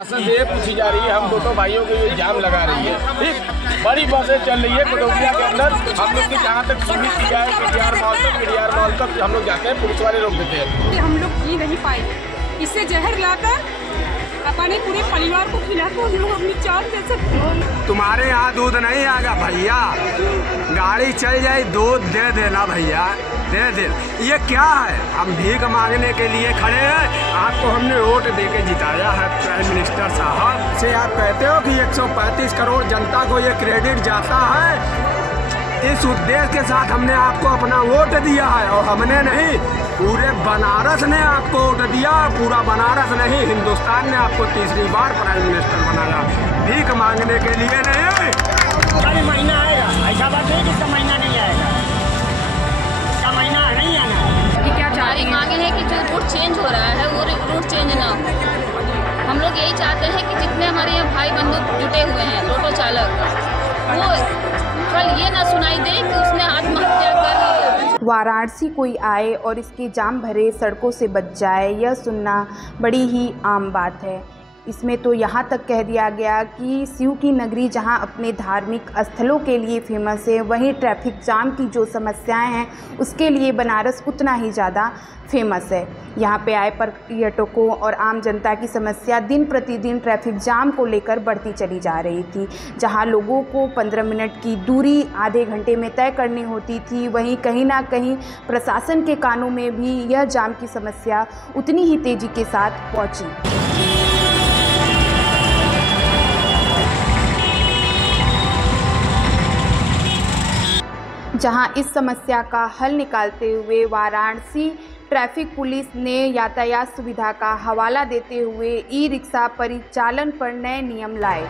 से ये पूछी जा रही है, हम दोनों भाइयों के लिए जाम लगा रही है। ठीक, बड़ी बसें चल रही है कटौतिया के अंदर। हम लोग की जहाँ तक सीमित की जाए केटीआर मॉल तक हम लोग जाते हैं, पुलिस वाले रोक देते हैं। हम लोग जी नहीं पाएंगे, इससे जहर लाकर अपने पूरे परिवार को खिलाकर हम लोग अपनी जान दे सकते। तुम्हारे यहाँ दूध नहीं आएगा भैया, गाड़ी चल जाए दूध दे देना भैया, दे दे। ये क्या है? हम भीख मांगने के लिए खड़े हैं, आपको हमने वोट देके जिताया है प्राइम मिनिस्टर साहब से। आप कहते हो कि 135 करोड़ जनता को ये क्रेडिट जाता है, इस उद्देश्य के साथ हमने आपको अपना वोट दिया है। और हमने नहीं, पूरे बनारस ने आपको वोट दिया। पूरा बनारस नहीं, हिंदुस्तान ने आपको तीसरी बार प्राइम मिनिस्टर बनाया, भीख मांगने के लिए नहीं। अरे महीना आएगा, ऐसा बात नहीं जिसका महीना नहीं आएगा, इसका महीना नहीं आना। क्या हमारी मांगे है कि जो रूट चेंज हो रहा है वो रूट चेंज ना हो। हम लोग यही चाहते हैं कि जितने हमारे यहाँ भाई बंधु जुटे हुए हैं ऑटो चालक, वो कल ये ना सुनाई दे कि उसने आत्महत्या कर ली। वाराणसी कोई आए और इसके जाम भरे सड़कों से बच जाए, यह सुनना बड़ी ही आम बात है। इसमें तो यहाँ तक कह दिया गया कि शिव की नगरी जहाँ अपने धार्मिक स्थलों के लिए फेमस है, वहीं ट्रैफिक जाम की जो समस्याएं हैं उसके लिए बनारस उतना ही ज़्यादा फेमस है। यहाँ पे आए पर्यटकों और आम जनता की समस्या दिन प्रतिदिन ट्रैफिक जाम को लेकर बढ़ती चली जा रही थी। जहाँ लोगों को 15 मिनट की दूरी आधे घंटे में तय करनी होती थी, वहीं कहीं ना कहीं प्रशासन के कानों में भी यह जाम की समस्या उतनी ही तेज़ी के साथ पहुँची। जहां इस समस्या का हल निकालते हुए वाराणसी ट्रैफिक पुलिस ने यातायात सुविधा का हवाला देते हुए ई रिक्शा परिचालन पर नए नियम लाए।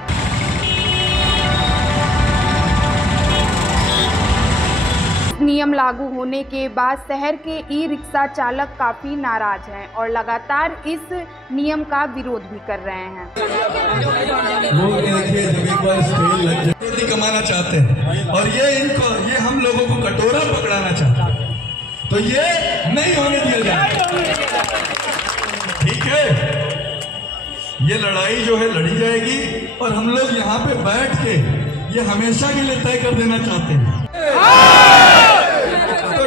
नियम लागू होने के बाद शहर के ई रिक्शा चालक काफ़ी नाराज हैं और लगातार इस नियम का विरोध भी कर रहे हैं। लोग देखिए जब एक बार स्केल लग जाए रोटी कमाना चाहते हैं और ये हम लोगों को कटोरा पकड़ाना चाहते हैं, तो ये नहीं होने दिया जाएगा। ठीक है, ये लड़ाई जो है लड़ी जाएगी और हम लोग यहाँ पे बैठ के ये हमेशा के लिए तय कर देना चाहते हैं।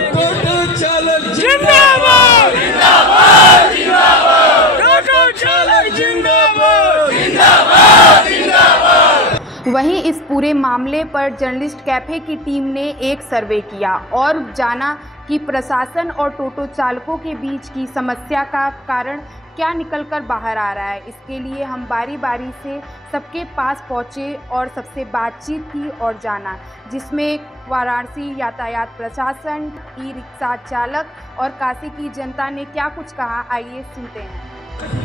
टोटो चालक जिंदाबाद, जिंदाबाद, जिंदाबाद, टोटो चालक जिंदाबाद, जिंदाबाद, जिंदाबाद। वहीं इस पूरे मामले पर जर्नलिस्ट कैफे की टीम ने एक सर्वे किया और जाना कि प्रशासन और टोटो चालकों के बीच की समस्या का कारण क्या निकलकर बाहर आ रहा है। इसके लिए हम बारी बारी से सबके पास पहुंचे और सबसे बातचीत की और जाना, जिसमें वाराणसी यातायात प्रशासन, ई रिक्शा चालक और काशी की जनता ने क्या कुछ कहा, आइए सुनते हैं।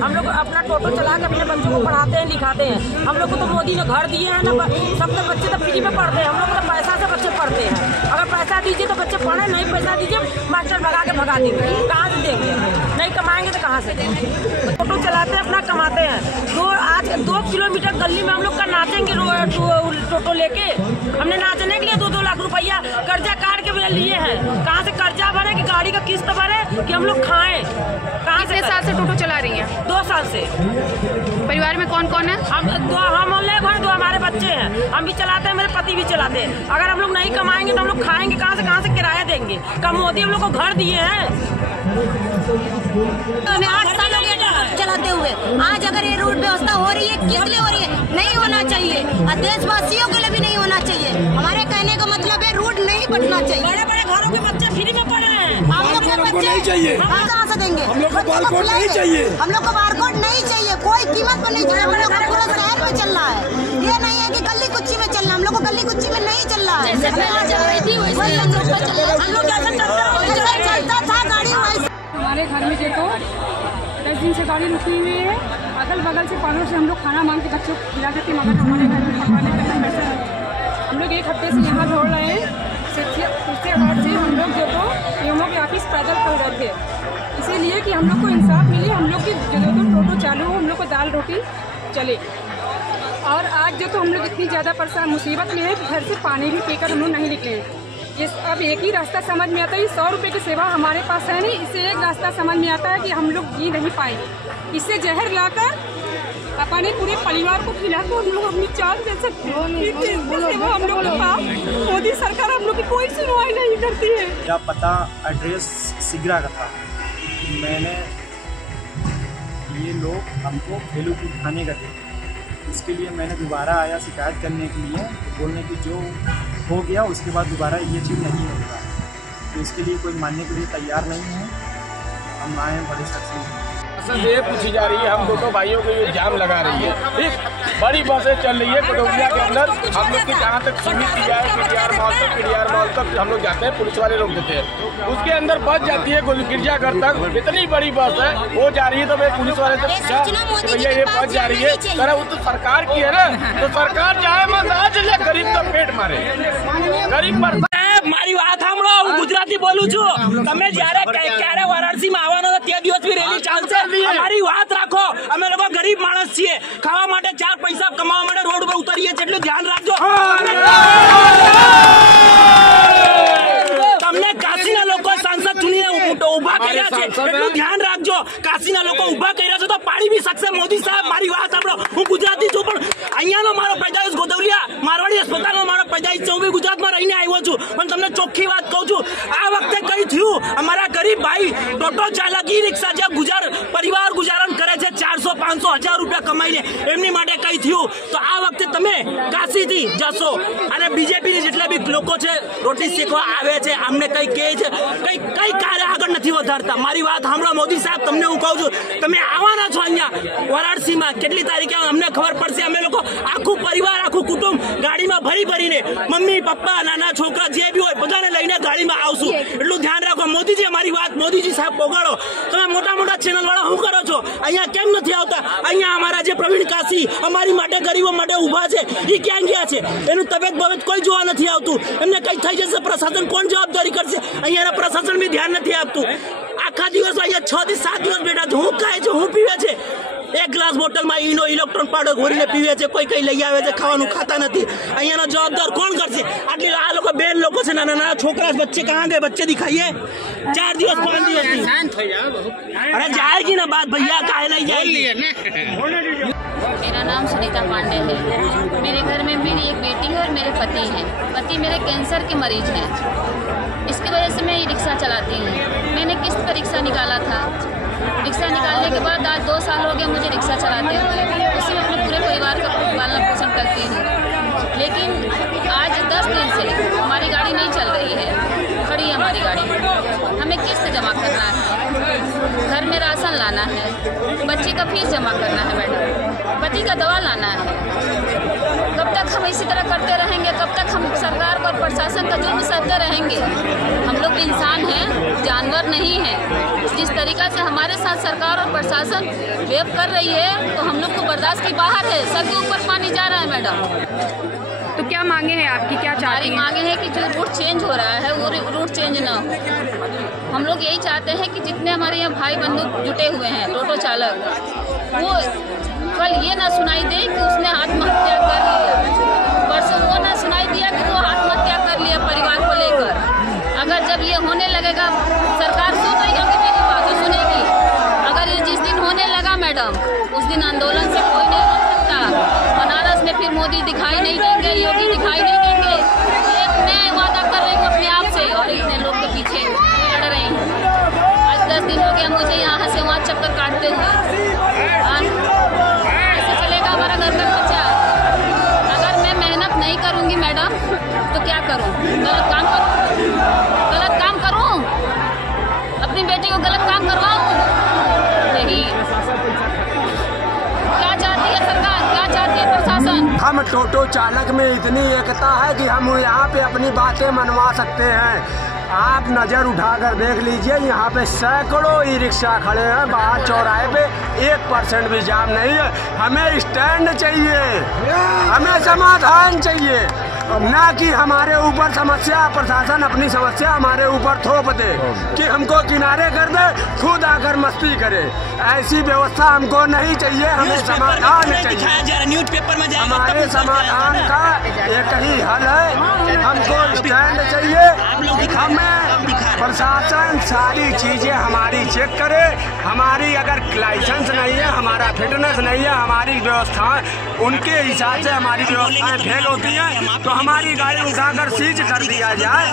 हम लोग अपना टोटो चला के अपने बच्चों को पढ़ाते हैं, लिखाते हैं। हम लोग को तो मोदी ने घर दिए हैं ना, सब तो बच्चे तो फ्री में पढ़ते हैं। हम लोग तो पैसा से बच्चे पढ़ते हैं। अगर पैसा दीजिए तो बच्चे पढ़े, नहीं पैसा दीजिए मास्टर भगा देंगे। कहाँ से देंगे? नहीं कमाएंगे तो कहाँ से देंगे? टोटो चलाते हैं, अपना कमाते हैं। आज 2 किलोमीटर गली में हम लोग का नाचेंगे टोटो लेके। हमने नाचने के लिए 2-2 लाख रुपया कर्जा काट के लिए हैं। कहाँ से कर्जा भरे कि गाड़ी का किस्त भरे कि हम लोग खाएं? कहाँ से? साल से टोटो चला रही है? 2 साल से। परिवार में कौन कौन है? हम लोग हैं, 2 हमारे बच्चे हैं। हम भी चलाते हैं, मेरे पति भी चलाते हैं। अगर हम लोग नहीं कमाएंगे तो हम लोग खाएंगे कहाँ से किराया देंगे? कम मोदी हम लोग को घर दिए हैं। 8 साल हो गए चलाते हुए। आज अगर ये रोड व्यवस्था हो रही है, किस लिए हो रही है? नहीं होना चाहिए और देशवासियों के लिए भी नहीं होना चाहिए। हमारे कहने का मतलब है रोड नहीं बनना चाहिए। बड़े बड़े घरों के बच्चे फ्री में पढ़ रहे हैं। हम लोग के बच्चे नहीं चाहिए, हम कहाँ से देंगे? हम लोग को बारकोड नहीं चाहिए, हम लोग को बारकोड नहीं चाहिए, कोई कीमत पर नहीं चाहिए। हम लोग को पूरा शहर में चल रहा है, ये नहीं है कि गली कुच्ची में चलना। हम लोग को गली कुच्ची में नहीं चल रहा है। जैसे पहले चल रही थी वैसे हम लोग का चल रहा है। हम लोग जैसे चलता था गाड़ी वैसे। हमारे घर में देखो 10 दिन से गाड़ी रुकी हुई है। अगल बगल से पड़ोस से हम लोग खाना मांग के बच्चों को खिला देते, मगर हमारे घर में पकाने का पैसा नहीं। हम लोग 1 हफ्ते से यहाँ दौड़ रहे हैं। उसके बाद से हम लोग देखो पीएमओ के ऑफिस पैदल चल रहे थे, इसीलिए कि हम लोग को इंसाफ मिले। हम लोग की जो टोटो चालू हो, हम लोग को दाल रोटी चले। और आज जो तो हम लोग इतनी ज़्यादा परेशान मुसीबत में है, घर से पानी भी पीकर हम लोग नहीं निकले। ये अब एक ही रास्ता समझ में आता है, 100 रुपये की सेवा हमारे पास है नहीं। इससे एक रास्ता समझ में आता है कि हम लोग जी नहीं पाएंगे, इससे जहर लाकर पापा ने पूरे परिवार को खिला तो हम लोग अपनी जान दे सकते हैं। हम लोग मोदी सरकार हम लोग की कोई सुनवाई नहीं करती है। क्या पता एड्रेस सिगरा का था, मैंने ये लोग हमको फेलूपुर थाने का थे, इसके लिए मैंने दोबारा आया शिकायत करने के लिए, बोलने की जो हो गया उसके बाद दोबारा ये चीज़ नहीं होगा, तो इसके लिए कोई मानने के लिए तैयार नहीं है। हम आए हैं बड़े शख्स से ये पूछी जा रही है, हम दोनों भाइयों को ये जाम लगा रही है। ठीक, बड़ी बसें चल रही है कटौलिया के अंदर, हम लोग की जहाँ तक सीमित की जाए पीडीआर मॉल तक हम लोग जाते हैं, पुलिस वाले रोक देते हैं। उसके अंदर बस जाती है गिरजाघर तक, इतनी बड़ी बस है वो जा रही है। तो मैं पुलिस वाले से पूछा तो भैया ये बस जा रही है, कह रहा वो तो सरकार की है ना, तो सरकार चाहे मत आ चले, गरीब का पेट मारे, गरीब पर મારી વાત સાંભળો, હું ગુજરાતી બોલું છું। તમે જ્યારે ક્યારે વારાણસીમાં આવવાનો તે દિવસ બી રેલી ચાલશે, અમારી વાત રાખો। અમે લોકો ગરીબ માણસ છીએ, ખાવા માટે 4 પૈસા કમાવા માટે રોડ પર ઉતરીએ છીએ, એટલું ધ્યાન રાખજો। તમને કાશીના લોકો સાંસદ ચૂંટીને ઉભા કર્યા છે, એટલું ધ્યાન રાખજો। કાશીના લોકો ઉભા કર્યા છે તો પાડી બી શકશે મોદી સાહેબ। મારી વાત સાંભળો, હું ગુજરાતી છું પણ અહીંયાનો મારો પેદાઈશ ગોદવલિયા મારવાડી હોસ્પિટલમાં મારો પેદાઈશ છે, હું બી ગુજરાતમાં રહીને આવ્યો છું। પણ તમને ચોખ્ખી વાત કહું છું, આ વખતે કઈ થયું, અમારા ગરીબ ભાઈ ટોટો ચાલક ઈ રિક્ષા જે પરિવાર ગુજારણ કરે છે 400, 500, 1000 રૂપિયા કમાઈને, એમની માટે કઈ થયું તો આ વખતે તમે કાશીથી જશો અને બીજેપીની જેટલા બી લોકો છે રોટી શીખવા આવે છે, આમને કઈ કહે છે, કઈ કાર્ય આગળ નથી વધારતા। મારી વાત સાંભળો મોદી સાહેબ, તમને હું કહું છું, તમે આવવાના છો અહીંયા વારાણસીમાં, કેટલી તારીખે અમને ખબર પડશે। અમે લોકો આખું પરિવાર આખું કુટુંબ ગાડીમાં ભરીને મમ્મી પપ્પા નાના છોકરા જે બી હોય બધાને લઈને ગાડીમાં આવશું, એટલું ધ્યાન રાખો। મોદીજી અમારી વાત મોદીજી સાહેબ પોગાડો। તમે મોટા ચેનલ વાળા શું કરો છો, અહીંયા કેમ નથી આવતા? અહીંયા અમારા જે પ્રવીણ કાશી અમારી માટે ગરીબો માટે ઊભા છે, એ ક્યાં ગયા છે? એનું તબિયત કોઈ જોવા નથી આવતું, એમને કઈ થઈ જશે પ્રશાસન કોણ જવાબદારી કરશે? અહીંયાના પ્રશાસન બી ધ્યાન નથી આપતું। આખા દિવસ અહીંયા 6 થી 7 દિવસ બેઠા છે, હું ખાય છે, હું પીવે છે, 1 ગ્લાસ બોટલમાં ઈનો ઇલેક્ટ્રોન પાવડર ઘોરીને પીવે છે, કોઈ કઈ લઈ આવે છે, ખાવાનું ખાતા નથી। અહીંયાનો જવાબદાર કોણ કરશે? આટલી આ લોકો બેન લોકો છે, નાના છોકરા बच्चे कहाँ गए? बच्चे दिखाइए, 4 દિવસ 5 દિવસ अरे जाएगी ना बात भैया, काहे नहीं जाएगी? मेरा नाम सुनीता पांडे है। मेरे घर में मेरी एक बेटी है और मेरे पति हैं। पति मेरे कैंसर के मरीज हैं, इसकी वजह से मैं ये रिक्शा चलाती हूँ। मैंने किस्त पर रिक्शा निकाला था, रिक्शा निकालने के बाद आज 2 साल हो गए मुझे रिक्शा चलाते हुए, उससे मैं अपने पूरे परिवार का पालन पोषण करती हूँ। लेकिन आज 10 दिन से हमारी गाड़ी नहीं चल रही है, खड़ी है हमारी गाड़ी। हमें किस्त जमा करना है, घर में राशन लाना है, बच्चे का फीस जमा करना है मैडम, पति का दवा लाना है। कब तक हम इसी तरह करते रहेंगे? कब तक हम सरकार और प्रशासन का जुल्म सहते रहेंगे? हम लोग इंसान हैं, जानवर नहीं हैं। जिस तरीका से हमारे साथ सरकार और प्रशासन वेव कर रही है तो हम लोग को बर्दाश्त की बाहर है। सर के ऊपर पानी जा रहा है मैडम। तो क्या मांगे हैं आपकी, क्या चाह रही हैं? मांगे हैं कि जो रूट चेंज हो रहा है वो रूट चेंज ना हो। हम लोग यही चाहते हैं कि जितने हमारे यहाँ भाई बंधु जुटे हुए हैं टोटो चालक, वो कल ये ना सुनाई दे कि उसने आत्महत्या कर लिया, परसों वो ना सुनाई दिया कि वो आत्महत्या कर लिया परिवार को लेकर। अगर जब ये होने लगेगा, सरकार सुन रही होगी मेरी बात, सुनेगी। अगर ये जिस दिन होने लगा मैडम, उस दिन आंदोलन से कोई नहीं रोक सकता। बनारस में फिर मोदी दिखाई नहीं देंगे, योगी दिखाई नहीं देंगे। एक मैं वादा कर रही हूँ अपने आप से और इतने लोग के पीछे लड़ रही हूँ। आज 10 दिन हो गया मुझे यहाँ से वहाँ चक्कर काटते हुए। ऐसे चलेगा हमारा घर का खर्चा? अगर मैं मेहनत नहीं करूँगी मैडम तो क्या करूँ? गलत काम करूँ? अपनी बेटी को गलत काम करवाऊँ? नहीं। क्या चाहती है सरकार, क्या चाहती है प्रशासन? हम टोटो चालक में इतनी एकता है कि हम यहाँ पे अपनी बातें मनवा सकते हैं। आप नज़र उठाकर देख लीजिए, यहाँ पे सैकड़ों ई रिक्शा खड़े हैं, बाहर चौराहे पे 1% भी जाम नहीं है। हमें स्टैंड चाहिए, हमें समाधान चाहिए, ना कि हमारे ऊपर समस्या प्रशासन अपनी समस्या हमारे ऊपर थोप दे कि हमको किनारे कर दे, खुद आकर मस्ती करे। ऐसी व्यवस्था हमको नहीं चाहिए, हमें समाधान चाहिए। न्यूज़पेपर में जाएगा। हमारे समाधान का एक ही हल है, हमको स्टैंड चाहिए। हमें प्रशासन सारी चीज़ें हमारी चेक करे। हमारी अगर लाइसेंस नहीं है, हमारा फिटनेस नहीं है, हमारी व्यवस्थाएं उनके हिसाब से हमारी व्यवस्थाएं फेल होती हैं, तो हमारी गाड़ी उठाकर सीज कर दिया जाए।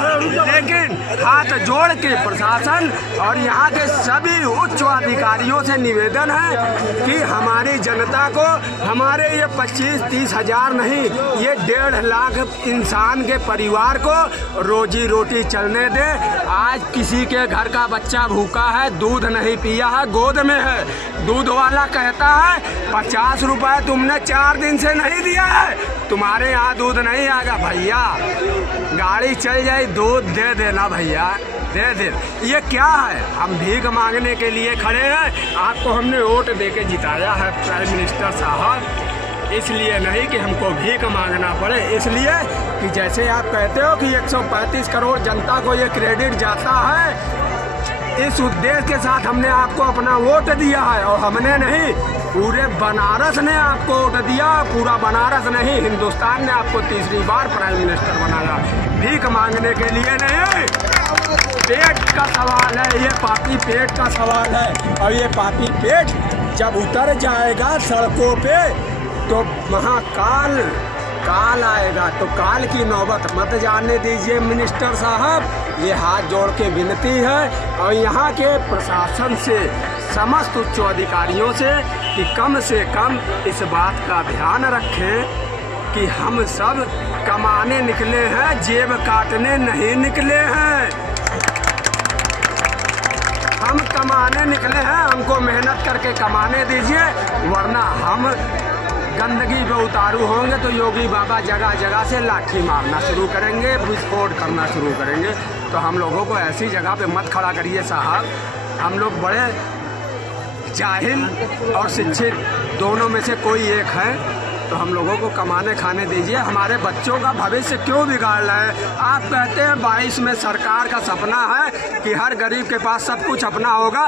लेकिन हाथ जोड़ के प्रशासन और यहाँ के सभी उच्च अधिकारियों से निवेदन है कि हमारी जनता को, हमारे ये 25-30 हजार नहीं, ये 1.5 लाख इंसान के परिवार को रोजी रोटी चलने दे। आज किसी के घर का बच्चा भूखा है, दूध नहीं पिया है, गोद में है, दूध वाला कहता है 50 रुपए तुमने 4 दिन से नहीं दिया है, तुम्हारे यहाँ दूध नहीं आएगा। भैया गाड़ी चल जाए, दूध दे देना भैया, दे दे। ये क्या है? हम भीख मांगने के लिए खड़े हैं। आपको हमने वोट देके जिताया है प्राइम मिनिस्टर साहब, इसलिए नहीं कि हमको भीख मांगना पड़े, इसलिए कि जैसे आप कहते हो कि 135 करोड़ जनता को ये क्रेडिट जाता है, इस उद्देश्य के साथ हमने आपको अपना वोट दिया है। और हमने नहीं, पूरे बनारस ने आपको वोट दिया। पूरा बनारस नहीं, हिंदुस्तान ने आपको तीसरी बार प्राइम मिनिस्टर बनाया, भीख मांगने के लिए नहीं। पेट का सवाल है, ये पापी पेट का सवाल है। और ये पापी पेट जब उतर जाएगा सड़कों पे तो महाकाल काल आएगा, तो काल की नौबत मत जाने दीजिए मिनिस्टर साहब। ये हाथ जोड़ के विनती है और यहाँ के प्रशासन से, समस्त उच्च अधिकारियों से कि कम से कम इस बात का ध्यान रखें कि हम सब कमाने निकले हैं, जेब काटने नहीं निकले हैं। हम कमाने निकले हैं, हमको मेहनत करके कमाने दीजिए, वरना हम गंदगी पे उतारू होंगे तो योगी बाबा जगह जगह से लाठी मारना शुरू करेंगे, विस्फोट करना शुरू करेंगे। तो हम लोगों को ऐसी जगह पे मत खड़ा करिए साहब। हम लोग बड़े जाहिल और शिक्षित दोनों में से कोई एक है, तो हम लोगों को कमाने खाने दीजिए। हमारे बच्चों का भविष्य क्यों बिगाड़ रहे हैं? आप कहते हैं 22 में सरकार का सपना है कि हर गरीब के पास सब कुछ अपना होगा।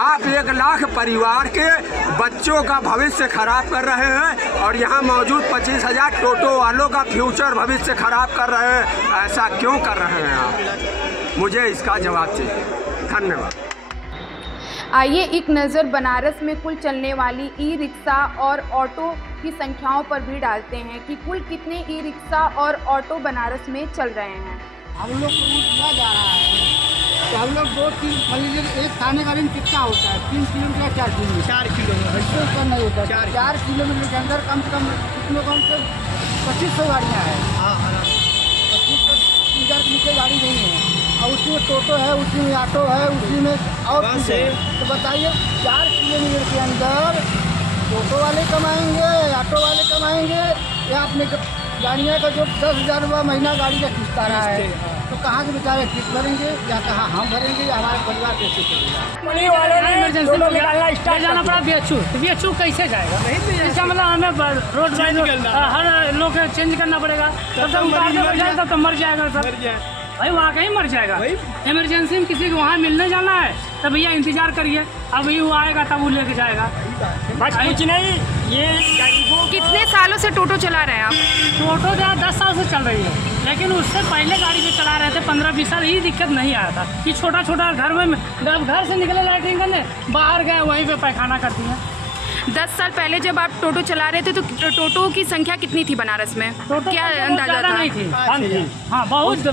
आप 1 लाख परिवार के बच्चों का भविष्य खराब कर रहे हैं और यहाँ मौजूद 25 हजार टोटो वालों का फ्यूचर भविष्य खराब कर रहे हैं। ऐसा क्यों कर रहे हैं आप? मुझे इसका जवाब चाहिए। धन्यवाद। आइए एक नज़र बनारस में कुल चलने वाली ई रिक्शा और ऑटो की संख्याओं पर भी डालते हैं कि कुल कितने ई रिक्शा और ऑटो बनारस में चल रहे हैं। हम लोग को रूट दिया जा रहा है तो हम लोग 2-3 मान लीजिए एक थाने का दिन कितना होता है, 3 किलोमीटर 4 किलोमीटर 4 किलोमीटर इससे ऊपर नहीं होता है। 4 किलोमीटर के अंदर कम से कम कम से 2500 गाड़ियाँ हैं। 2500 मीटर के नीचे गाड़ी नहीं है। और उसी में टोटो है, उसी में ऑटो है, उसी में और से तो बताइए 4 किलोमीटर के अंदर टोटो वाले कमाएंगे, ऑटो वाले कमाएंगे, या अपने गाड़ियाँ का जो 10,000 रुपये महीना गाड़ी का किस्त आ रहा है, तो कहाँ से बेचारे किस्त भरेंगे, या कहाँ हम भरेंगे, या हमारे परिवार कैसे चलेगा? इमरजेंसी में निकालना स्टार्ट जाना पड़ा BHU कैसे जाएगा? इसका मतलब हमें रोड हर लोग चेंज करना पड़ेगा, तब तो मर जाएगा सर। भाई वहाँ कहीं मर जाएगा। इमरजेंसी में किसी को वहाँ मिलने जाना है तो भैया इंतजार करिए, अभी वो आएगा तब वो लेके जाएगा। बस कुछ नहीं। ये गरीबों कितने सालों से टोटो चला रहे हैं आप? टोटो 10 साल से चल रही है, लेकिन उससे पहले गाड़ी जो चला रहे थे 15-20 साल, ये दिक्कत नहीं आया था कि छोटा छोटा घर में घर से निकले लैट्रिन करने, बाहर गए वहीं पे पैखाना करती है। 10 साल पहले जब आप टोटो चला रहे थे तो टोटो की संख्या कितनी थी बनारस में? क्या अंदाजा था? नहीं थी। हाँ, बहुत तो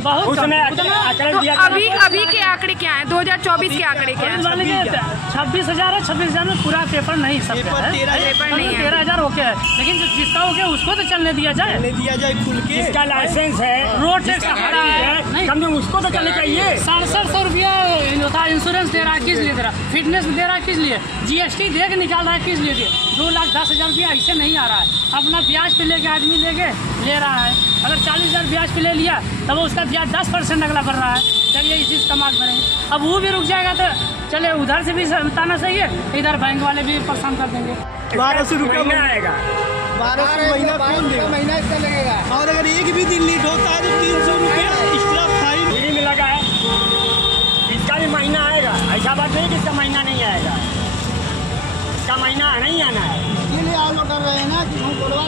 अभी के आंकड़े क्या हैं? 2024 के आंकड़े क्या हैं? 26,000 है। 26,000 में पूरा पेपर नहीं, सब पेपर नहीं है। 13,000 ओके है, लेकिन जिसका ओके उसको तो चलने दिया जाए खुल के। जिसका लाइसेंस है, रोड टैक्स हरा है, कम से कम उसको तो चलने चाहिए। 700 रुपया इंश्योरेंस दे रहा है, किस लिए दे रहा है? फिटनेस दे रहा है, किस लिए? GST दे के निकाल रहा है, किस लिए? 2,10,000 रुपया ऐसे नहीं आ रहा है। अपना ब्याज पे लेके आदमी ले रहा है। अगर 40,000 ब्याज पे ले लिया तब उसका ब्याज 10% अगला बढ़ रहा है। चलिए इसी से कमाल करेंगे। अब वो भी रुक जाएगा तो चले उधर से भी ताना सही है, इधर बैंक वाले भी परेशान कर देंगे। 1200 रुपया महीना आएगा। 1200 महीना इसका लगेगा। और अगर एक भी दिन लेट होता है तो 300 रुपया एक्स्ट्रा फाइन फ्री में लगा है। इसका भी महीना आएगा, ऐसा बात नहीं कि इसका महीना नहीं आएगा। इसका महीना नहीं आना है। इसलिए आप लोग कर रहे हैं ना कि हम बोलवा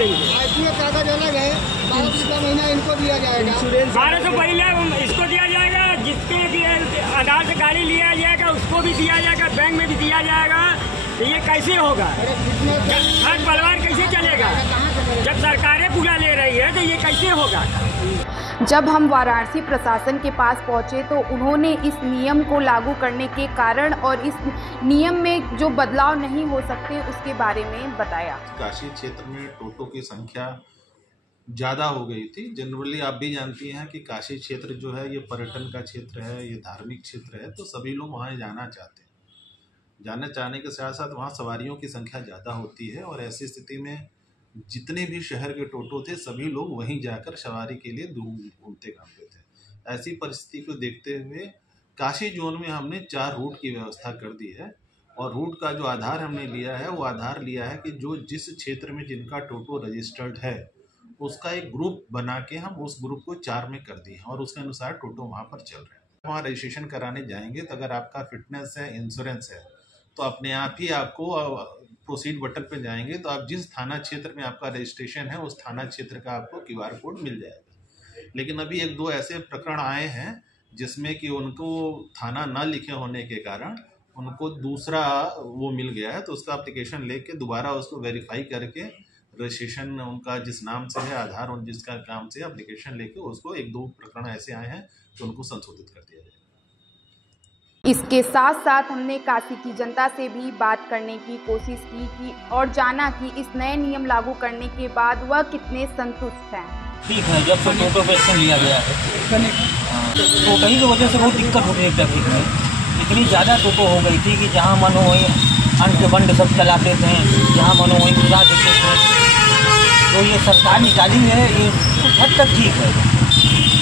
देंगे। आईपीओ कागज अलग है, 1200 रुपया महीना इनको दिया जाएगा। 1200 पहले इसको दिया जाएगा, जिसके भी आधार से गाड़ी लिया जाएगा उसको भी दिया जाएगा, बैंक में भी दिया जाएगा। तो ये कैसे होगा? हर परिवार कैसे चलेगा? जब सरकारें पूरा ले रही है तो ये कैसे होगा? जब हम वाराणसी प्रशासन के पास पहुंचे तो उन्होंने इस नियम को लागू करने के कारण और इस नियम में जो बदलाव नहीं हो सकते उसके बारे में बताया। काशी क्षेत्र में टोटो की संख्या ज़्यादा हो गई थी। जनरली आप भी जानती हैं कि काशी क्षेत्र जो है ये पर्यटन का क्षेत्र है, ये धार्मिक क्षेत्र है, तो सभी लोग वहाँ जाना चाहते हैं। जाना चाहने के साथ साथ वहाँ सवारियों की संख्या ज़्यादा होती है और ऐसी स्थिति में जितने भी शहर के टोटो थे सभी लोग वहीं जाकर सवारी के लिए घूमते घामते थे। ऐसी परिस्थिति को देखते हुए काशी जोन में हमने 4 रूट की व्यवस्था कर दी है और रूट का जो आधार हमने लिया है वो आधार लिया है कि जो जिस क्षेत्र में जिनका टोटो रजिस्टर्ड है उसका एक ग्रुप बना के हम उस ग्रुप को 4 में कर दिए और उसके अनुसार टोटो वहाँ पर चल रहे हैं। वहाँ रजिस्ट्रेशन कराने जाएंगे तो अगर आपका फिटनेस है, इंश्योरेंस है, तो अपने आप ही आपको प्रोसीड बटन पे जाएंगे तो आप जिस थाना क्षेत्र में आपका रजिस्ट्रेशन है उस थाना क्षेत्र का आपको QR कोड मिल जाएगा। लेकिन अभी 1-2 ऐसे प्रकरण आए हैं जिसमें कि उनको थाना न लिखे होने के कारण उनको दूसरा वो मिल गया है, तो उसका एप्लीकेशन लेके दोबारा उसको वेरीफाई करके रजिस्ट्रेशन उनका जिस नाम से है, आधार उन जिसका काम से एप्लीकेशन लेके उसको 1-2 प्रकरण ऐसे आए हैं तो उनको संशोधित कर दिया जाए। इसके साथ साथ हमने काशी की जनता से भी बात करने की कोशिश की और जाना कि इस नए नियम लागू करने के बाद वह कितने संतुष्ट हैं। ठीक है, जब से टोटो पे एक्शन लिया गया है तो कहीं की वजह से बहुत दिक्कत होती है ट्रैफिक में। इतनी ज़्यादा टोटो हो गई थी कि जहाँ मनो वहीं अंड बंड सब चलाते थे, जहाँ मनो वहीं उड़ा देते थे। तो ये सरकार निकाली है, ये कुछ हद तक ठीक है।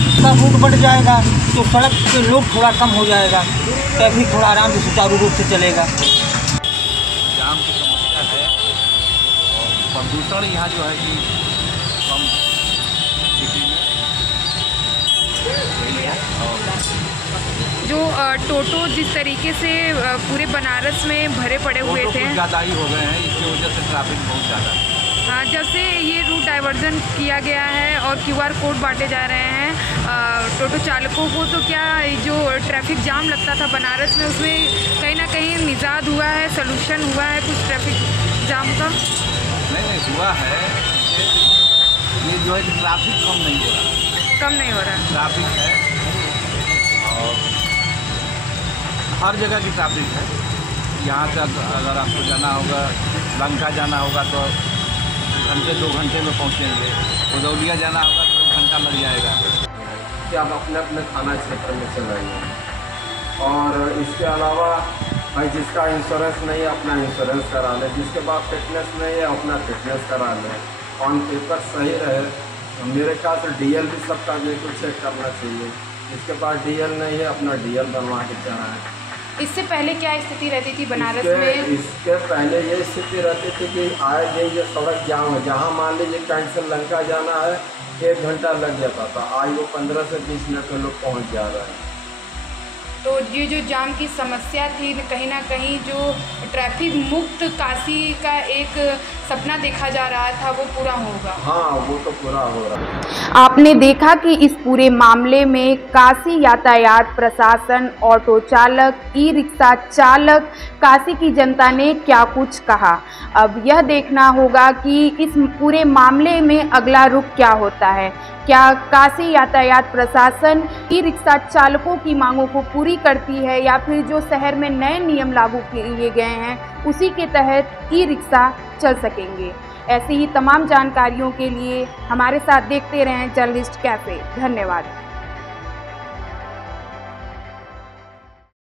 इसका रूट बढ़ जाएगा तो सड़क पे लोड थोड़ा कम हो जाएगा, ट्रैफिक थोड़ा आराम से सुचारू रूप से चलेगा। जाम की समस्या है और प्रदूषण यहाँ जो है कि कम सिटी में जो टोटो जिस तरीके से पूरे बनारस में भरे पड़े हुए थे, ज़्यादा ही हो गए हैं, इसकी वजह से ट्रैफिक बहुत ज़्यादा है। जब से ये रूट डाइवर्जन किया गया है और QR कोड बांटे जा रहे हैं टोटो चालकों को, तो क्या जो ट्रैफिक जाम लगता था बनारस में उसमें कहीं ना कहीं निजात हुआ है, सलूशन हुआ है कुछ ट्रैफिक जाम का? नहीं हुआ है, ये जो है कि ट्रैफिक कम नहीं हो रहा, ट्रैफिक है और हर जगह की ट्रैफिक है। यहाँ से अगर आपको जाना होगा, लंका जाना होगा तो 1-2 घंटे में पहुँचेंगे, उदौलिया जाना होगा तो 1 घंटा लग जाएगा। कि आप अपने अपने थाना क्षेत्र में चलाइए और इसके अलावा भाई जिसका इंश्योरेंस नहीं है अपना इंश्योरेंस करा ले, जिसके पास फिटनेस नहीं है अपना फिटनेस करा ले, ऑन पेपर सही रहे। मेरे ख्याल से DL भी सबका बिल्कुल चेक करना चाहिए, जिसके पास DL नहीं है अपना DL बनवा के चलाएँ। इससे पहले क्या स्थिति रहती थी बनारस में? इसके पहले ये स्थिति रहती थी कि आए दिन ये सड़क जाम है, जहाँ मान लीजिए कहीं से लंका जाना है 1 घंटा लग जाता था, आज वो 15 से 20 मिनट में लोग पहुँच जा रहे हैं। तो ये जो जाम की समस्या थी कहीं ना कहीं जो ट्रैफिक मुक्त काशी का एक सपना देखा जा रहा था वो पूरा होगा। हाँ, वो तो पूरा हो रहा है। आपने देखा कि इस पूरे मामले में काशी यातायात प्रशासन, ऑटो चालक, ई-रिक्शा चालक, काशी की जनता ने क्या कुछ कहा। अब यह देखना होगा कि इस पूरे मामले में अगला रुख क्या होता है। क्या काशी यातायात प्रशासन ई-रिक्शा चालकों की मांगों को पूरी करती है या फिर जो शहर में नए नियम लागू किए गए हैं उसी के तहत ई-रिक्शा चल सकेंगे। ऐसी ही तमाम जानकारियों के लिए हमारे साथ देखते रहें जर्नलिस्ट कैफे। धन्यवाद।